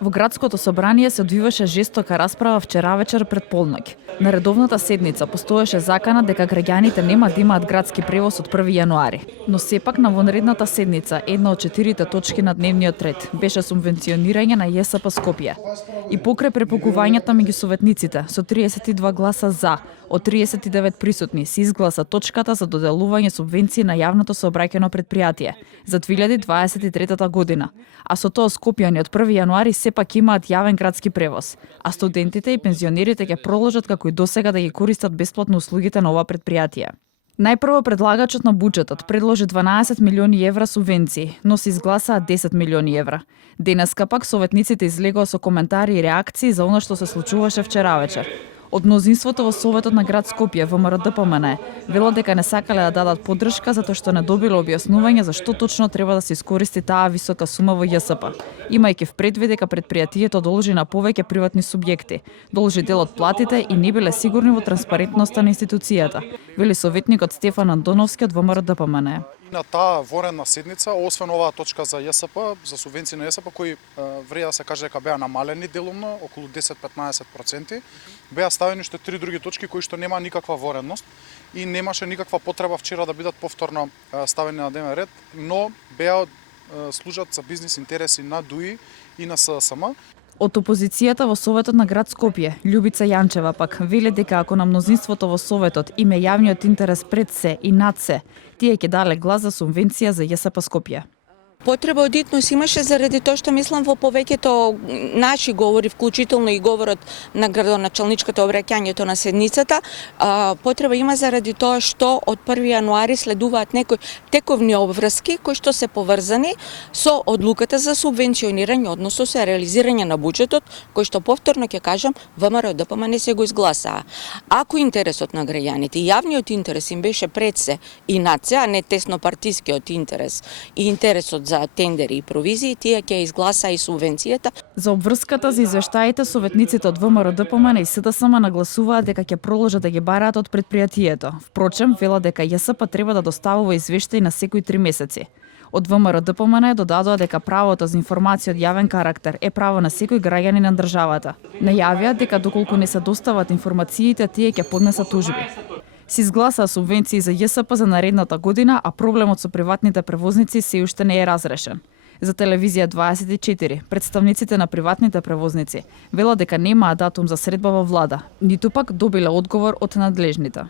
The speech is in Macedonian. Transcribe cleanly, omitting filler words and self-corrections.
Во градското собрание се одвиваше жестока расправа вчера вечер пред полноќ. На редовната седница постоеше закана дека граѓаните нема да имаат градски превоз од 1 јануари. Но сепак на вонредната седница една од 4 точки на дневниот ред беше субвенционирање на ЈСП Скопје. И покрај препугувањата меѓу советниците со 32 гласа за, од 39 присутни се изгласа точката за доделување субвенции на јавното сообраќајно предпријатие за 2023 година. А со тоа Скопјани од 1 јануари сепак имаат јавен градски превоз, а студентите и пензионерите ќе продолжат како и досега да ги користат бесплатно услугите на ова предпријатие. Најпрво предлагачот на буџетот предложи 12 милиони евра субвенции, но се изгласаа 10 милиони евра. Денеска пак советниците излегоа со коментари и реакции за она што се случуваше вчера вечер. Од мнозинството во Советот на град Скопје, ВМРО-ДПМН, велат дека не сакале да дадат поддршка затоа што не добиле објаснување за што точно треба да се искористи таа висока сума во ЈСП, имајќи в предвид дека предпријатието должи на повеќе приватни субјекти, должи дел од платите и не биле сигурни во транспарентноста на институцијата, вели советникот Стефан Антоновски од ВМРО-ДПМН. На таа воредна седница, освен оваа точка за ЈСП, за субвенции на ЈСП, кои вреди да се каже дека беа намалени делумно, околу 10-15%, беа ставени уште 3 други точки кои што нема никаква воредност и немаше никаква потреба вчера да бидат повторно ставени на дневен ред, но беа служат за бизнис интереси на ДУИ и на ССМ. Од опозицијата во Советот на град Скопје, Љубица Јанчева пак вели дека ако на мнозинството во Советот име јавниот интерес пред се и над се, тие ќе дале глас за субвенција за ЈСП Скопје. Потреба од итнос имаше заради тоа што мислам во повеќето наши говори, вклучително и говорот на градоначалничката обраќањето на седницата, потреба има заради тоа што од 1 јануари следуваат некои тековни обврски кои што се поврзани со одлуката за субвенционирање, односно се реализирање на буџетот, кој што повторно ќе кажам, ВМРО-ДПМН се го изгласаа. Ако интересот на граѓаните, јавниот интерес им беше пред се и над се, а не тесно партискиот интерес и интересот за тендери и провизии, тие ќе изгласаа и субвенцијата. За обврската за извештаите советниците од ВМРО-ДПМН и СДСМ нагласуваат дека ќе продолжат да ги бараат од предпријатието. Впрочем, велат дека ЈСП треба да доставува извештаи на секои 3 месеци. Од ВМРО-ДПМН додадоа дека правото за информација од јавен карактер е право на секој граѓанин на државата. Најавија дека доколку не се достават информациите, тие ќе поднесат тужби. Се изгласаа субвенции за ЈСП за наредната година, а проблемот со приватните превозници се уште не е разрешен. За телевизија 24, представниците на приватните превозници велат дека немаа датум за средба во влада, ниту пак добиле одговор од надлежните.